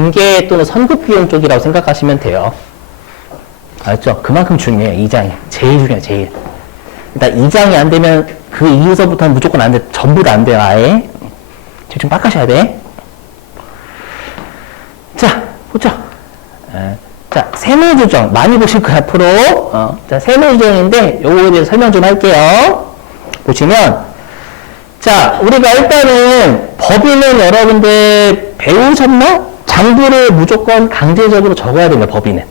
중개 또는 선급 비용 쪽이라고 생각하시면 돼요. 알죠? 그만큼 중요해요. 이장이 제일 중요해요. 제일. 일단 이장이 안 되면 그 이후서부터는 무조건 안 돼. 전부 다 안 돼요. 아예. 집중 빡하셔야 돼. 자. 에, 자, 세무조정. 많이 보실 거예요, 앞으로. 어, 자, 세무조정인데, 요거에 대해서 설명 좀 할게요. 보시면, 자, 우리가 일단은 법인은 여러분들 배우셨나? 장부를 무조건 강제적으로 적어야 됩니다, 법인은.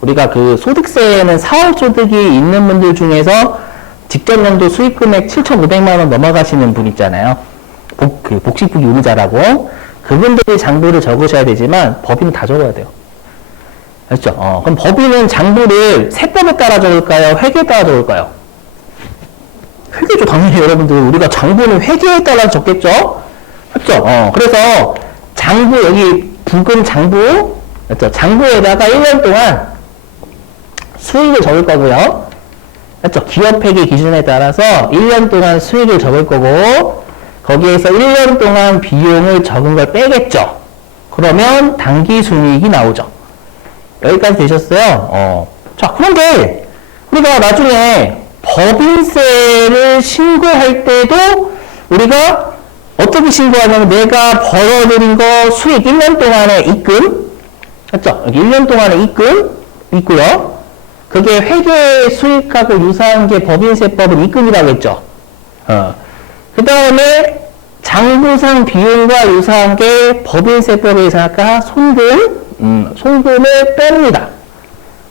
우리가 그 소득세에는 사업소득이 있는 분들 중에서 직전 연도 수익금액 7,500만원 넘어가시는 분 있잖아요. 복, 그 복식부 유무자라고. 그분들이 장부를 적으셔야 되지만 법인은 다 적어야 돼요. 알죠? 어, 그럼 법인은 장부를 세법에 따라 적을까요? 회계에 따라 적을까요? 회계죠, 당연히 여러분들. 우리가 장부는 회계에 따라 적겠죠? 맞죠? 어, 그래서 장부, 여기 부금 장부, 맞죠? 장부에다가 1년 동안 수익을 적을 거고요. 맞죠? 기업 회계 기준에 따라서 1년 동안 수익을 적을 거고, 거기에서 1년 동안 비용을 적은 걸 빼겠죠? 그러면 당기 순이익이 나오죠. 여기까지 되셨어요? 어. 자, 그런데 우리가 나중에 법인세를 신고할 때도 우리가 어떻게 신고하냐면 내가 벌어들인 거 수익 1년 동안의 입금, 맞죠? 여기 1년 동안의 입금 있고요. 그게 회계 수익하고 유사한 게 법인세법은 입금이라고 했죠. 어. 그 다음에 장부상 비용과 유사한 게 법인세법에 의해서 아까 손금, 음, 손금을 뺍니다.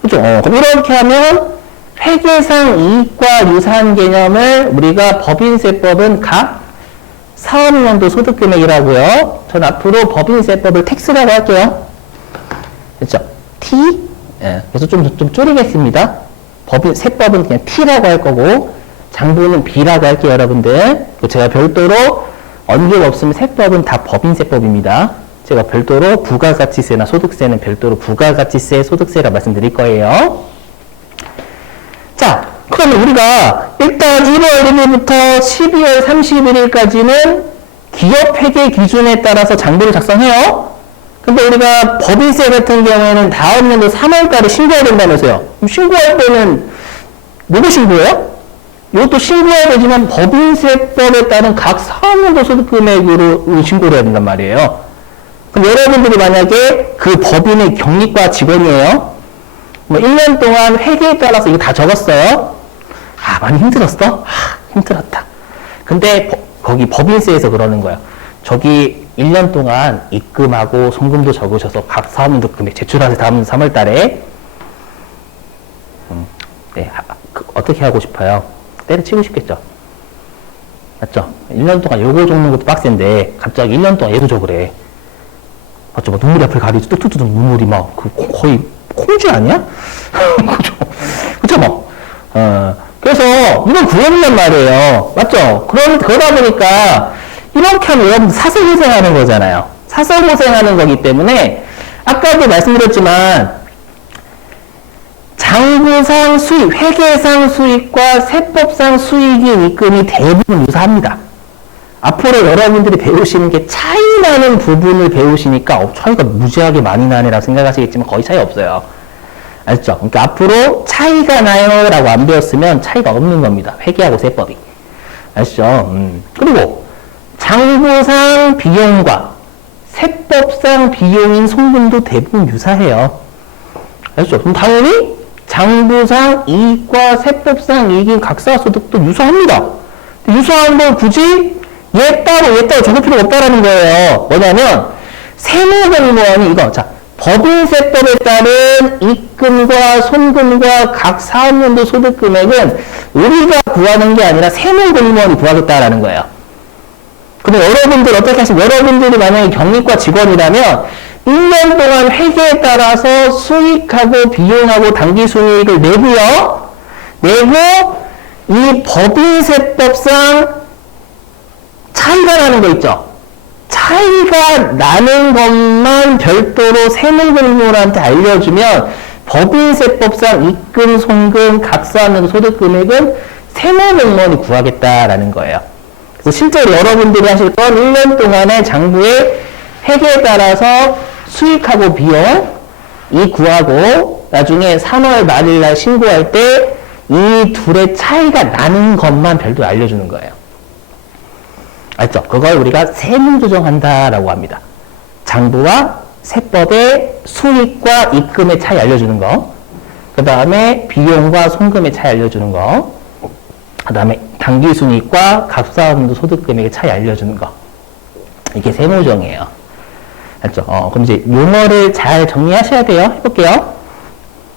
그죠? 어, 그럼 이렇게 하면 회계상 이익과 유사한 개념을 우리가 법인세법은 각 사업연도 소득금액이라고요. 전 앞으로 법인세법을 텍스라고 할게요. 그렇죠? T. 예, 그래서 좀, 좀 줄이겠습니다. 법인, 세법은 그냥 T라고 할 거고, 장부는 B라고 할게요, 여러분들. 그 제가 별도로 언급 없으면 세법은 다 법인세법입니다. 제가 별도로 부가가치세나 소득세는 별도로 부가가치세, 소득세라 말씀드릴 거예요. 자, 그러면 우리가 일단 1월 1일부터 12월 31일까지는 기업 회계 기준에 따라서 장부를 작성해요. 근데 우리가 법인세 같은 경우에는 다음 연도 3월 달에 신고해야 된다면서요. 그럼 신고할 때는 누구 신고해요? 이것도 신고해야 되지만 법인세법에 따른 각 사업연도 소득금액으로 신고를 해야 된단 말이에요. 그럼 여러분들이 만약에 그 법인의 경리과 직원이에요. 뭐 1년 동안 회계에 따라서 이거 다 적었어요. 아, 많이 힘들었어? 아, 힘들었다. 근데 버- 거기 법인세에서 그러는 거야. 저기 1년 동안 입금하고 송금도 적으셔서 각 사업연도 금액 제출하세요. 다음 3월 달에. 음, 네, 하- 그, 어떻게 하고 싶어요? 때려치고 싶겠죠? 맞죠? 1년 동안 요거 적는 것도 빡센데, 갑자기 1년 동안 얘도 적으래. 맞죠? 뭐 눈물이 앞을 가리지, 뚝뚝뚝 눈물이 막, 그, 거- 거의 콩쥐 아니야? 그죠? 그죠? 뭐. 어, 그래서, 이건 구원이란 말이에요. 맞죠? 그런, 그러다 보니까, 이렇게 하면 여러분 사설고생하는 거잖아요. 사설고생하는 거기 때문에, 아까도 말씀드렸지만, 장부상 수익, 회계상 수익과 세법상 수익의 입금이 대부분 유사합니다. 앞으로 여러분들이 배우시는 게 차이 나는 부분을 배우시니까 어, 차이가 무지하게 많이 나네라고 생각하시겠지만 거의 차이 없어요. 알죠? 그러니까 앞으로 차이가 나요 라고 안 배웠으면 차이가 없는 겁니다. 회계하고 세법이. 아시죠? 음. 그리고 장부상 비용과 세법상 비용인 송금도 대부분 유사해요. 알죠? 그럼 당연히 장부상 이익과 세법상 이익인 각사소득도 유사합니다. 유사한 걸 굳이 얘 따로 얘 따로 적을 필요가 없다라는 거예요. 뭐냐면 세무 공무원이 이거 자 법인세법에 따른 입금과 손금과 각 사업연도 소득금액은 우리가 구하는 게 아니라 세무공무원이 구하겠다라는 거예요. 근데 여러분들 어떻게 하시면 여러분들이 만약에 경리과 직원이라면 1년 동안 회계에 따라서 수익하고 비용하고 당기 순이익을 내고요. 내고 이 법인세법상 차이가 나는 거 있죠. 차이가 나는 것만 별도로 세무공무원한테 알려주면 법인세법상 입금, 송금, 각사하는 소득 금액은 세무공무원이 구하겠다라는 거예요. 그래서 실제로 여러분들이 하실 건 1년 동안의 장부의 회계에 따라서 수익하고 비용 이 구하고 나중에 3월 말일 날 신고할 때 이 둘의 차이가 나는 것만 별도로 알려주는 거예요. 알죠? 그걸 우리가 세무 조정한다라고 합니다. 장부와 세법의 수익과 입금의 차이 알려주는 거. 그 다음에 비용과 송금의 차이 알려주는 거. 그 다음에 당기순이익과 갑사원도 소득금액의 차이 알려주는 거. 이게 세무조정이에요. 알죠? 어, 그럼 이제 용어를 잘 정리하셔야 돼요. 해볼게요.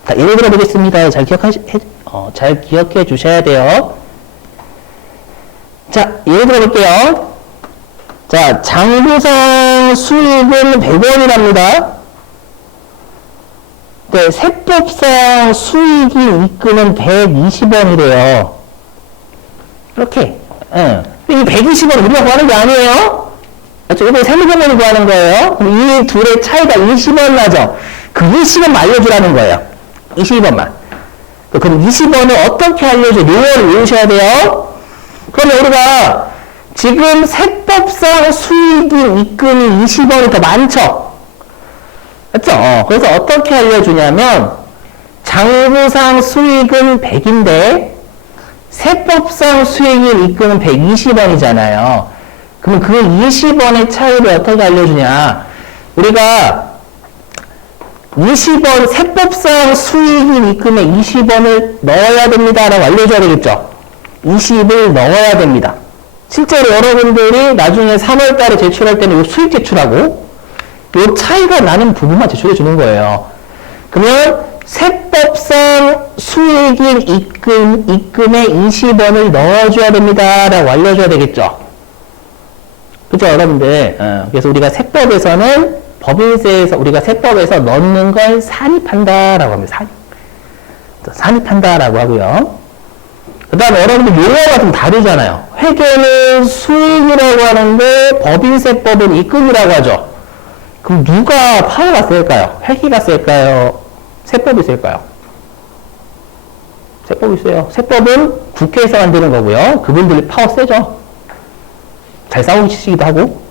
자, 예를 들어 보겠습니다. 잘 기억하시, 해, 어, 잘 기억해 주셔야 돼요. 자, 예를 들어 볼게요. 자, 장부상 수익은 100원이랍니다. 네, 세법상 수익이 입금은 120원이래요. 이렇게. 예. 이 120원 우리가 구하는 게 아니에요? 그렇죠? 이번에 세무금액을 구하는 거예요. 이 둘의 차이가 20원 나죠? 그 20원만 알려주라는 거예요. 22번만. 그럼 20원을 어떻게 알려줘? 용어를 외우셔야 돼요. 그러면 우리가 지금 세법상 수익이 입금이 20원이 더 많죠? 맞죠? 어, 그래서 어떻게 알려주냐면 장부상 수익은 100인데 세법상 수익을 입금은 120원이잖아요. 그럼 그 20원의 차이를 어떻게 알려주냐? 우리가 20원, 세법상 수익인 입금에 20원을 넣어야 됩니다라고 알려줘야 되겠죠? 20을 넣어야 됩니다. 실제로 여러분들이 나중에 3월 달에 제출할 때는 이 수익 제출하고 이 차이가 나는 부분만 제출해 주는 거예요. 그러면 세법상 수익인 입금, 입금에 20원을 넣어줘야 됩니다 라고 알려줘야 되겠죠? 그죠, 여러분들? 어, 그래서 우리가 세법에서는 법인세에서 우리가 세법에서 넣는 걸 산입한다라고 합니다. 산입. 산입한다라고 하고요. 그 다음에 여러분들 용어가 좀 다르잖아요. 회계는 수익이라고 하는데 법인세법은 입금이라고 하죠. 그럼 누가 파워가 셀까요? 회계가 셀까요? 세법이 셀까요? 세법이 세요. 세법은 국회에서 만드는 거고요. 그분들이 파워 세죠. 잘 싸우시기도 하고.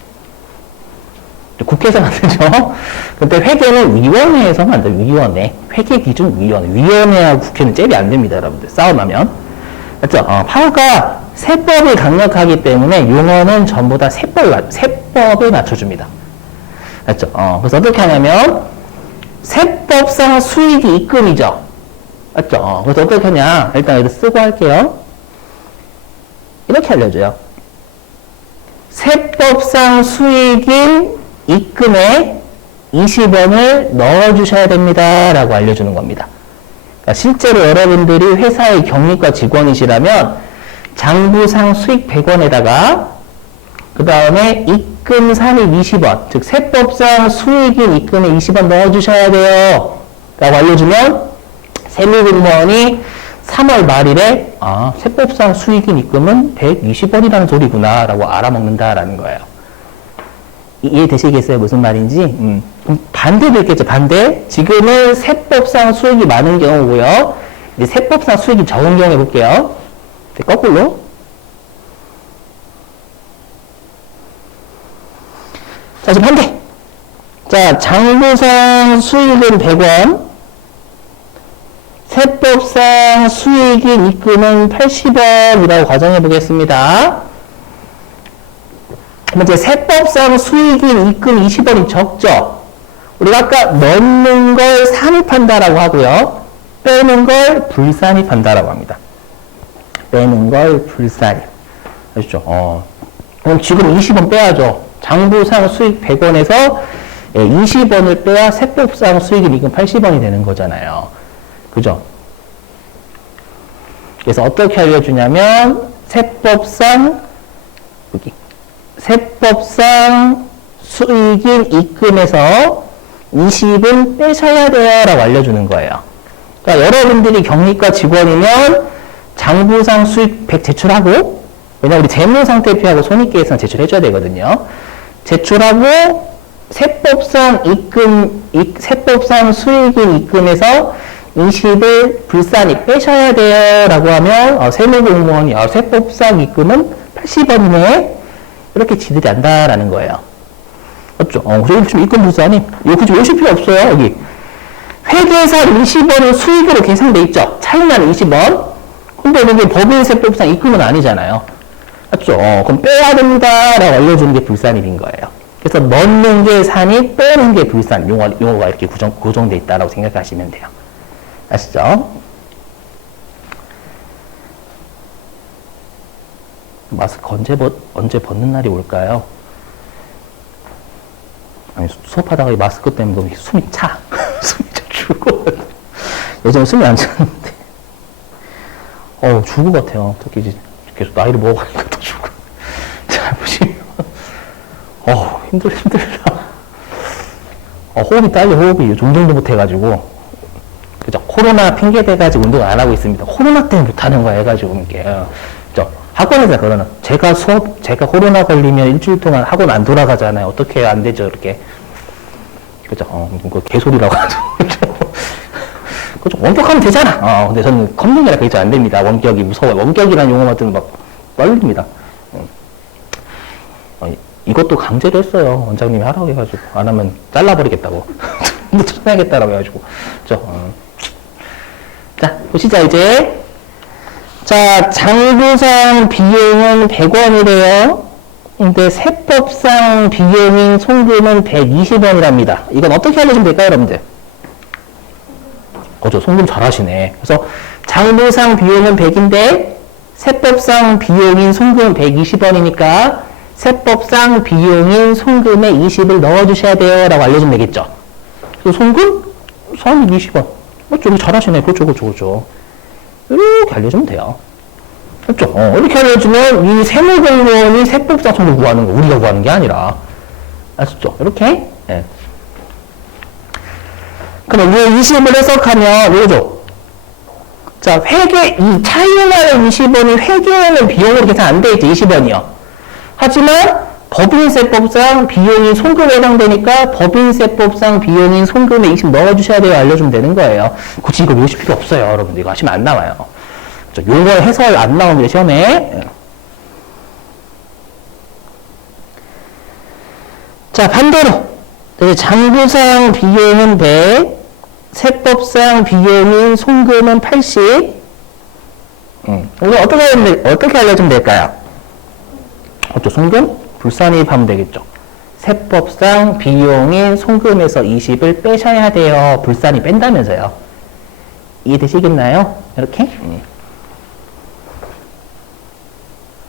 국회에서 만들죠. 근데 회계는 위원회에서 만들어요. 위원회. 회계 기준 위원회. 위원회하고 국회는 잽이 안 됩니다, 여러분들. 싸움하면. 맞죠? 어, 파워가 세법이 강력하기 때문에 용어는 전부 다 세법을, 세법을 맞춰줍니다. 맞죠? 어, 그래서 어떻게 하냐면, 세법상 수익이 입금이죠. 맞죠? 어, 그래서 어떻게 하냐. 일단 이거 쓰고 할게요. 이렇게 알려줘요. 세법상 수익인 입금에 20원을 넣어주셔야 됩니다. 라고 알려주는 겁니다. 그러니까 실제로 여러분들이 회사의 경리과 직원이시라면 장부상 수익 100원에다가 그 다음에 입금 산입 20원, 즉 세법상 수익인 입금에 20원 넣어주셔야 돼요. 라고 알려주면 세무공무원이 3월 말일에 아, 세법상 수익인 입금은 120원이라는 소리구나 라고 알아먹는다라는 거예요. 이해되시겠어요? 무슨 말인지? 음. 반대도 있겠죠. 반대. 지금은 세법상 수익이 많은 경우고요. 이제 세법상 수익이 적은 경우 해볼게요. 네, 거꾸로. 자, 지금 반대. 자, 장부상 수익은 100원. 세법상 수익인 입금은 80원이라고 가정해 보겠습니다. 이제 세법상 수익인 입금 20원이 적죠. 우리가 아까 넣는 걸 산입한다라고 하고요. 빼는 걸 불산입한다라고 합니다. 빼는 걸 불산입. 아시죠? 어. 그럼 지금 20원 빼야죠. 장부상 수익 100원에서 20원을 빼야 세법상 수익인 입금 80원이 되는 거잖아요. 그죠? 그래서 어떻게 알려주냐면 세법상 여기 세법상 수익인 입금에서 20은 빼셔야 돼요 라고 알려주는 거예요. 그러니까 여러분들이 경리과 직원이면 장부상 수익 100 제출하고 왜냐 우리 재무상태 표하고 손익계획서 제출해줘야 되거든요. 제출하고 세법상 입금, 세법상 수익인 입금에서 20을 불산이 빼셔야 돼요 라고 하면 어, 세무공무원이 어, 세법상 입금은 80원이네 이렇게 지들이 한다라는 거예요. 맞죠? 어, 여기 지금 입금 불산이, 여기 지금 오실 필요 없어요, 여기. 회계상 20원은 수익으로 계산돼 있죠? 차이나는 20원. 근데 여기 법인세법상 입금은 아니잖아요. 맞죠? 어, 그럼 빼야 됩니다 라고 알려주는 게 불산입인 거예요. 그래서 넣는 게 산이 빼는 게 불산 용어, 용어가 이렇게 구정, 고정돼 있다라고 생각하시면 돼요. 아시죠? 마스크 언제 벗, 언제 벗는 날이 올까요? 아니, 수- 수업하다가 이 마스크 때문에 숨이 차. 숨이 차 죽어. 예전에 숨이 안 차는데. 어 죽을 것 같아요. 특히 이제 계속 나이를 먹어가니까 더 죽어. 자, 보시면. 어 힘들, 힘들다. 어, 호흡이 딸려, 호흡이. 운동도 못해가지고. 그죠. 코로나 핑계대가지고 운동 안 하고 있습니다. 코로나 때문에 못하는 거야 해가지고, 이게. 어. 그죠. 학원에서 그러는. 제가 수업, 제가 코로나 걸리면 일주일 동안 학원 안 돌아가잖아요. 어떻게 안 되죠, 이렇게. 그죠. 어, 그 개소리라고 하죠. 그죠. 원격하면 되잖아. 어, 근데 저는 검증이라 그게 잘 안 됩니다. 원격이 무서워요. 원격이라는 용어만 들으면 막 떨립니다. 음. 어, 이- 이것도 강제로 했어요. 원장님이 하라고 해가지고. 안 하면 잘라버리겠다고. 근데 쳐내야겠다라고 해가지고. 저, 어. 자, 보시자, 이제. 자, 장부상 비용은 100원이래요. 근데 세법상 비용인 송금은 120원이랍니다. 이건 어떻게 알려주면 될까요, 여러분들? 어저 송금 잘하시네. 그래서 장부상 비용은 100인데 세법상 비용인 송금은 120원이니까 세법상 비용인 송금에 20을 넣어주셔야 돼요. 라고 알려주면 되겠죠. 그래서 송금? 320원. 맞죠? 이거 잘하시네. 그렇죠, 그렇죠, 그렇죠. 이렇게 알려주면 돼요. 그렇죠? 어, 이렇게 알려주면 이 세무공무원이 송금 구하는 거, 우리가 구하는 게 아니라. 아셨죠? 이렇게. 예. 그럼 왜 20을 해석하면 이거죠. 자, 회계, 이 차이나는 20원이 회계에는 비용으로 계산 안 돼 있죠. 20원이요. 하지만 법인세법상 비용이 송금에 해당되니까 법인세법상 비용인 송금에 20 넣어주셔야 돼요. 알려주면 되는 거예요. 굳이 이거 외우실 필요 없어요. 여러분들. 이거 하시면 안 나와요. 저 용어 해설 안 나옵니다. 시험에. 자, 반대로. 장부상 비용은 100, 세법상 비용인 송금은 80. 음, 어떻게, 어떻게 알려주면 될까요? 어쩌 송금? 불산입하면 되겠죠. 세법상 비용인 송금에서 20을 빼셔야 돼요. 불산이 뺀다면서요. 이해되시겠나요? 이렇게? 음.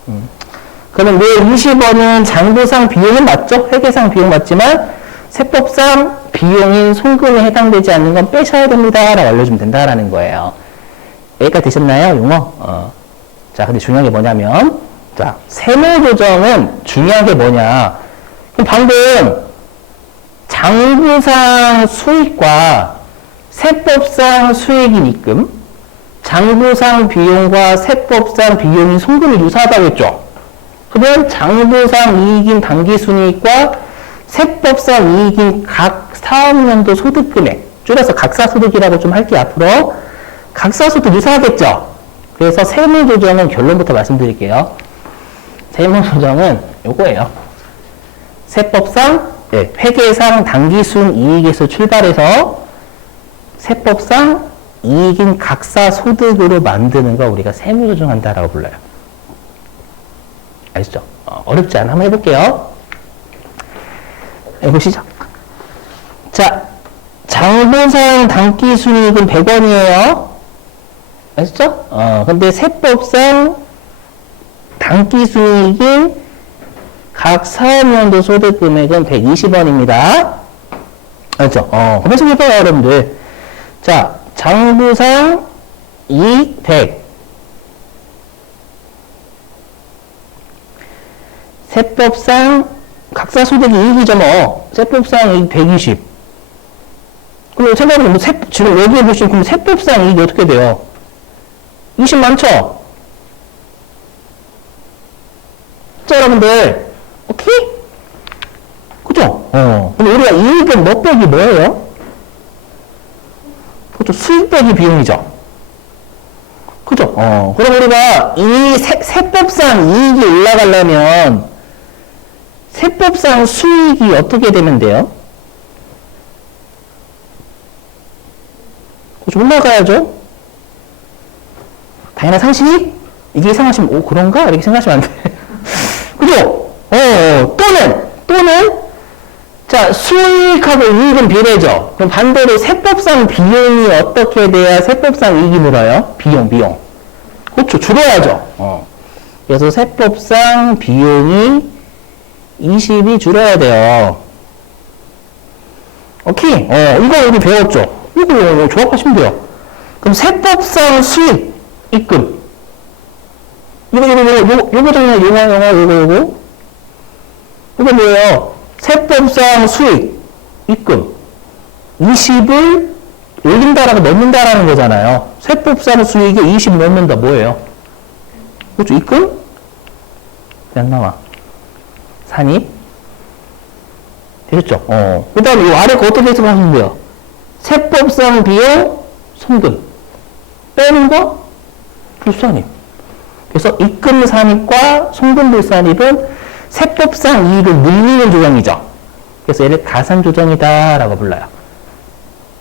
음. 그럼 왜 20원은 장부상 비용은 맞죠? 회계상 비용 맞지만 세법상 비용인 송금에 해당되지 않는 건 빼셔야 됩니다. 라고 알려주면 된다라는 거예요. 여기까지 되셨나요? 용어? 어. 자, 근데 중요한 게 뭐냐면, 자, 세무 조정은 중요한 게 뭐냐. 그럼 방금 장부상 수익과 세법상 수익인 입금, 장부상 비용과 세법상 비용인 송금이 유사하다고 했죠? 그러면 장부상 이익인 당기순이익과 세법상 이익인 각 사업연도 소득금액, 줄여서 각사소득이라고 좀 할게요, 앞으로. 각사소득 유사하겠죠? 그래서 세무조정은 결론부터 말씀드릴게요. 세무 조정은 요거예요. 세법상, 네, 회계상 당기순 이익에서 출발해서 세법상 이익인 각사 소득으로 만드는 거 우리가 세무조정한다라고 불러요. 아시죠? 어, 어렵지 않아. 한번 해볼게요. 해보시죠. 자, 장부상 당기순이익은 100원이에요. 아시죠? 어, 근데 세법상 당기순이익인 각 사업연도 소득 금액은 120원입니다. 알죠? 어, 그럼 해석해봐요, 여러분들. 자, 장부상 이익 100. 세법상 각사 소득이 이익이죠, 뭐. 세법상 이익 120. 그럼 생각해보면, 뭐 세, 지금 여기에 보시면, 그럼 세법상 이익이 어떻게 돼요? 20 많죠? 자, 여러분들. 오케이? 그죠? 어. 근데 우리가 이익은 뭐 빼기 뭐예요? 그죠? 수익 빼기 비용이죠? 그죠? 어. 그럼 우리가 이 세, 세법상 이익이 올라가려면 세법상 수익이 어떻게 되면 돼요? 좀 올라가야죠? 당연한 상식? 이게 예상하시면, 오, 그런가? 이렇게 생각하시면 안 돼. 그죠? 어, 또는, 또는, 자, 수익하고 이익은 비례죠. 그럼 반대로 세법상 비용이 어떻게 돼야 세법상 이익이 늘어요? 비용, 비용. 그렇죠. 줄여야죠. 어. 그래서 세법상 비용이 20이 줄어야 돼요. 오케이. 어, 이거 여기 배웠죠? 이거 조합하시면 돼요. 그럼 세법상 수익, 입금. 이거, 이거, 이거, 요거, 요거잖아요. 요거, 요거, 요거, 요거. 이거 뭐예요? 세법상 수익, 입금. 20을 올린다라고 넣는다라는 거잖아요. 세법상 수익에 20 넣는다. 뭐예요? 그렇죠. 입금? 안 나와. 산입. 되셨죠? 어. 그 다음에 이 아래 거 어떻게 해석하시면 돼요? 세법상 비용, 송금. 빼는 거? 불산입. 그래서 입금 산입과 송금 불 산입은 세법상 이익을 늘리는 조정이죠. 그래서 얘를 가산 조정이다라고 불러요.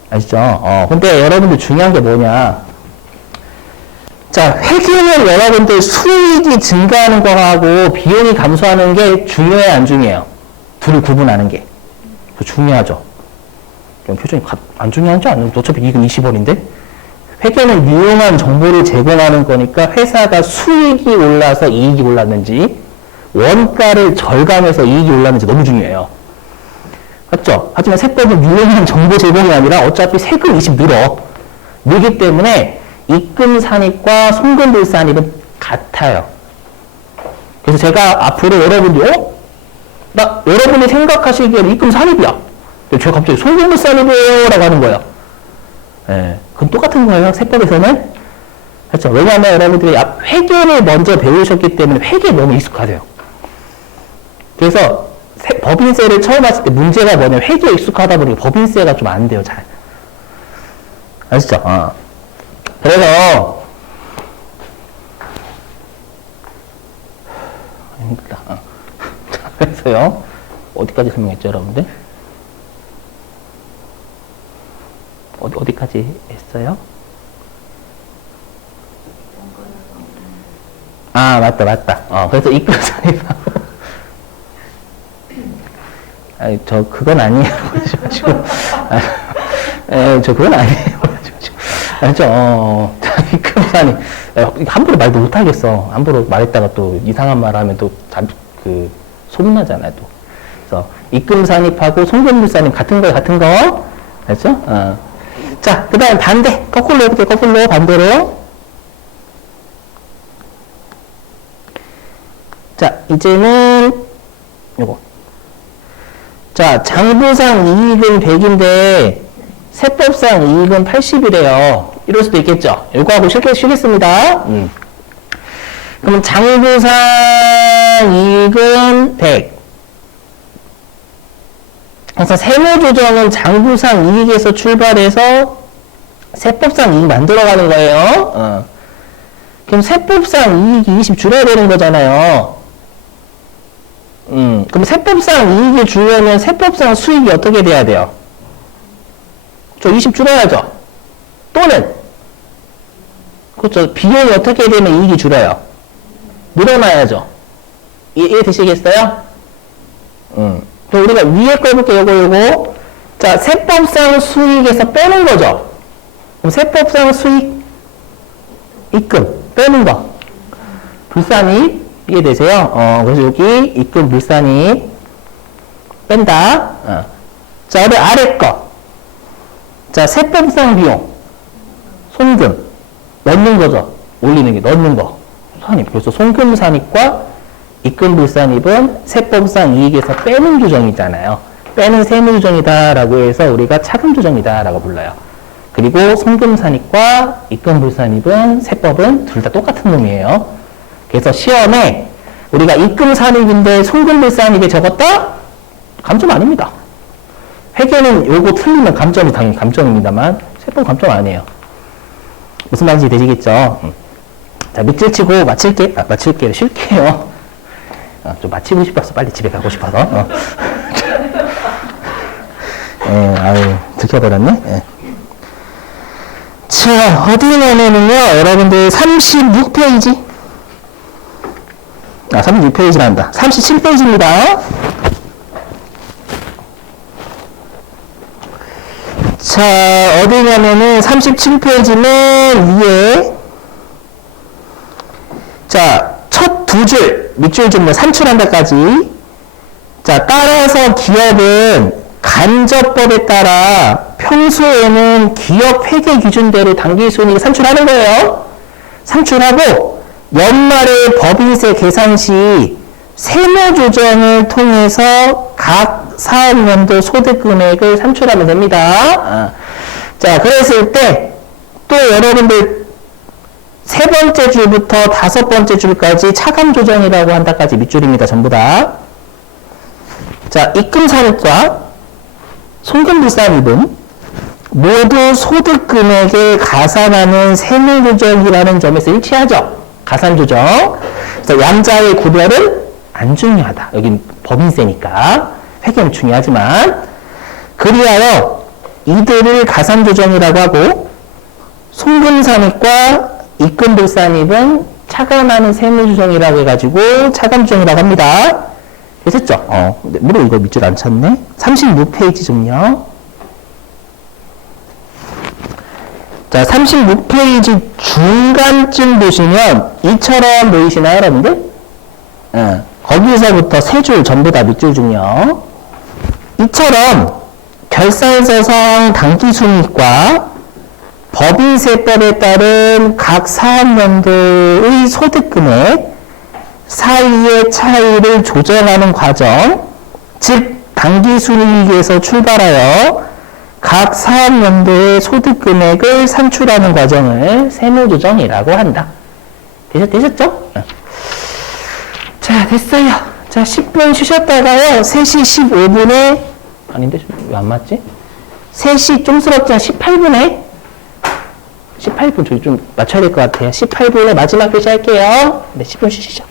아시죠? 어, 근데 여러분들 중요한 게 뭐냐. 자, 회계는 여러분들 수익이 증가하는 거하고 비용이 감소하는 게 중요해, 안 중요해요? 둘을 구분하는 게. 그 중요하죠. 표정이 가- 안 중요한지 않는 어차피 이익은 20원인데? 회계는 유용한 정보를 제공하는 거니까 회사가 수익이 올라서 이익이 올랐는지, 원가를 절감해서 이익이 올랐는지 너무 중요해요. 맞죠? 하지만 세법은 유용한 정보 제공이 아니라 어차피 세금 20 늘어. 늘기 때문에 입금 산입과 송금 불 산입은 같아요. 그래서 제가 앞으로 여러분들, 어? 나, 여러분이 생각하시기에는 입금 산입이야. 제가 갑자기 송금 불 산입이에요. 라고 하는 거예요. 예. 그건 똑같은 거예요. 세법에서는. 그렇죠. 왜냐하면 여러분들이 앞- 회계를 먼저 배우셨기 때문에 회계에 너무 익숙하세요. 그래서 세- 법인세를 처음 왔을 때 문제가 뭐냐면 회계에 익숙하다 보니까 법인세가 좀 안 돼요, 잘. 아시죠? 어. 그래서 힘들다. 어. 자, 그래서요. 어디까지 설명했죠, 여러분들? 어디, 어디까지 했어요? 아, 맞다, 맞다. 어, 그래서 산입하고. 아니, 저, 그건 아니에요. 아, 에, 저, 그건 아니에요. 알죠? 어, 산입. 에, 함부로 말도 못하겠어. 함부로 말했다가 또 이상한 말 하면 또, 잠, 그, 소문나잖아요, 또. 그래서, 입금 산입하고 송금물 산입 같은 거, 같은 거. 알죠? 어. 자, 그 다음 반대. 거꾸로 해볼게요. 거꾸로, 반대로. 자, 이제는 요거. 자, 장부상 이익은 100인데 세법상 이익은 80이래요. 이럴 수도 있겠죠. 요거하고 쉽게 쉬겠습니다. 음. 그럼 장부상 이익은 100. 그래서 세무조정은 장부상 이익에서 출발해서 세법상 이익 만들어가는 거예요. 어. 그럼 세법상 이익이 20 줄여야 되는 거잖아요. 음, 그럼 세법상 이익이 줄려면 세법상 수익이 어떻게 돼야 돼요? 저 20 줄여야죠. 또는 그렇죠. 비용이 어떻게 되면 이익이 줄어요? 늘어나야죠. 이- 이해 되시겠어요? 음. 우리가 위에 거 해볼게요. 요거 요거. 자, 세법상 수익에서 빼는 거죠. 그럼 세법상 수익 입금 빼는 거. 불산입 이해되세요? 어, 그래서 여기 입금 불산입 뺀다. 어. 자, 우리 아래 거. 자, 세법상 비용 송금 넣는 거죠. 올리는 게 넣는 거. 산입. 그래서 송금 산입과 입금 불산입은 세법상 이익에서 빼는 규정이잖아요. 빼는 세무 규정이다라고 해서 우리가 차금 규정이다라고 불러요. 그리고 송금 산입과 입금 불산입은 세법은 둘 다 똑같은 놈이에요. 그래서 시험에 우리가 입금 산입인데 송금 불산입에 적었다? 감점 아닙니다. 회계는 요거 틀리면 감점이 당연히 감점입니다만 세법 감점 아니에요. 무슨 말인지 되시겠죠? 음. 자, 밑줄 치고 마칠게, 아, 마칠게요. 쉴게요. 어, 좀 마치고 싶어서 빨리 집에 가고 싶어서. 어. 예, 아유, 들켜버렸네. 예. 자, 어디냐면은요, 여러분들 36페이지. 아, 36페이지란다. 37페이지입니다. 자, 어디냐면은 37페이지는 위에 자, 첫 두 줄, 밑줄 좀 산출한다까지. 자, 따라서 기업은 간접법에 따라 평소에는 기업 회계 기준대로 당기순이익 산출하는 거예요. 산출하고 연말에 법인세 계산 시 세무 조정을 통해서 각 사업연도 소득 금액을 산출하면 됩니다. 아. 자, 그랬을 때 또 여러분들 세 번째 줄부터 다섯 번째 줄까지 차감 조정이라고 한다까지 밑줄입니다. 전부 다. 자, 입금 산입과 송금 불산입은 모두 소득 금액에 가산하는 세무 조정이라는 점에서 일치하죠. 가산 조정. 그래서 양자의 구별은 안 중요하다. 여긴 법인세니까 회계는 중요하지만 그리하여 이들을 가산 조정이라고 하고 송금 산입과 입금 불산입은 차감하는 세무 조정이라고 해가지고 차감 조정이라고 합니다. 됐죠? 어, 물론 이거 밑줄 안 쳤네. 36페이지 좀요. 자, 36페이지 중간쯤 보시면 이처럼 보이시나요, 여러분들? 예, 거기서부터 세 줄 전부 다 밑줄 중요. 이처럼 결산서상 당기순이익과 법인세법에 따른 각 사업연도의 소득금액 사이의 차이를 조정하는 과정, 즉 당기순이익에서 출발하여 각 사업연도의 소득금액을 산출하는 과정을 세무조정이라고 한다. 되셨? 네. 자, 됐어요. 자, 10분 쉬셨다가요, 3시 15분에, 아닌데, 왜 안 맞지? 3시 쫑스럽지 18분에, 18분, 저기 좀 맞춰야 될 것 같아요. 18분에 마지막 교시 할게요. 네, 10분 쉬시죠.